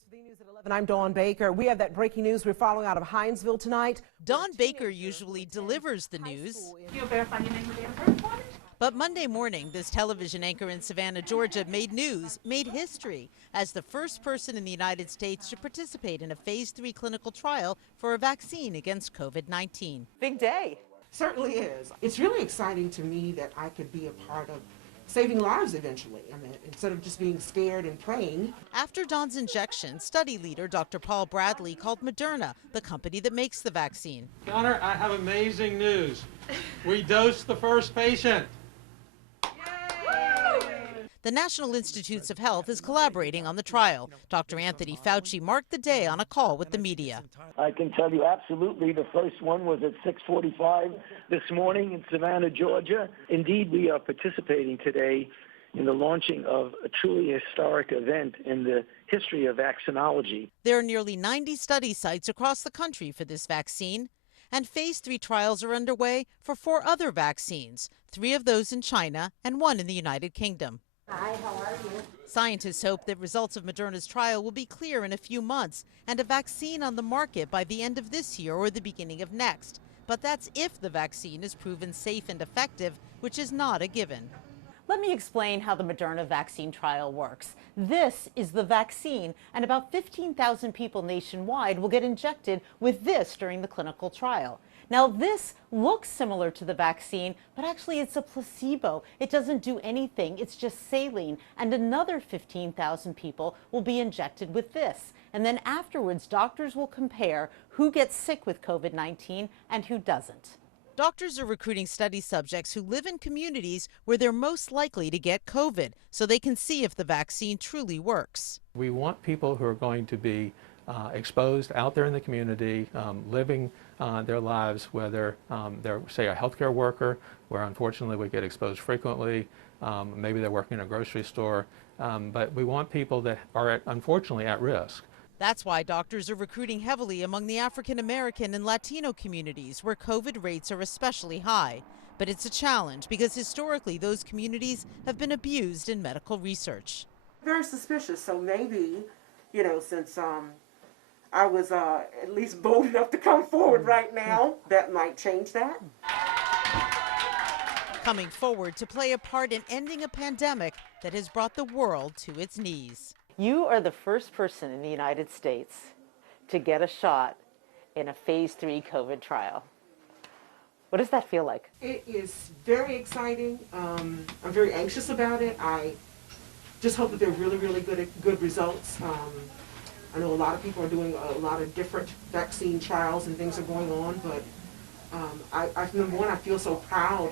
us for the news at 11. I'm Dawn Baker. We have that breaking news we're following out of Hinesville tonight. Dawn Baker usually delivers the news. You'll verify your name again first one? But Monday morning, this television anchor in Savannah, Georgia made news, made history, as the first person in the United States to participate in a phase 3 clinical trial for a vaccine against COVID-19. Big day. Certainly is. It's really exciting to me that I could be a part of saving lives eventually. I mean, instead of just being scared and praying. After Dawn's injection, study leader Dr. Paul Bradley called Moderna the company that makes the vaccine. Connor, I have amazing news. We dosed the first patient. The National Institutes of Health is collaborating on the trial. Dr. Anthony Fauci marked the day on a call with the media. I can tell you absolutely the first one was at 6:45 this morning in Savannah, Georgia. Indeed, we are participating today in the launching of a truly historic event in the history of vaccinology. There are nearly 90 study sites across the country for this vaccine, and phase 3 trials are underway for 4 other vaccines, 3 of those in China and 1 in the United Kingdom. Hi, how are you? Scientists hope that results of Moderna's trial will be clear in a few months and a vaccine on the market by the end of this year or the beginning of next. But that's if the vaccine is proven safe and effective, which is not a given. Let me explain how the Moderna vaccine trial works. This is the vaccine, and about 15,000 people nationwide will get injected with this during the clinical trial. Now, this looks similar to the vaccine, but actually it's a placebo. It doesn't do anything. It's just saline. And another 15,000 people will be injected with this. And then afterwards, doctors will compare who gets sick with COVID-19 and who doesn't. Doctors are recruiting study subjects who live in communities where they're most likely to get COVID, so they can see if the vaccine truly works. We want people who are going to be exposed out there in the community, living their lives, whether they're, say, a healthcare worker, where unfortunately we get exposed frequently, maybe they're working in a grocery store, but we want people that are unfortunately at risk. That's why doctors are recruiting heavily among the African American and Latino communities, where COVID rates are especially high. But it's a challenge because historically those communities have been abused in medical research. Very suspicious, so maybe, you know, since I was at least bold enough to come forward right now, that might change that. Coming forward to play a part in ending a pandemic that has brought the world to its knees. You are the first person in the United States to get a shot in a phase 3 COVID trial. What does that feel like? It is very exciting. I'm very anxious about it. I just hope that they're really, really good results. I know a lot of people are doing a lot of different vaccine trials and things are going on, but number one, I feel so proud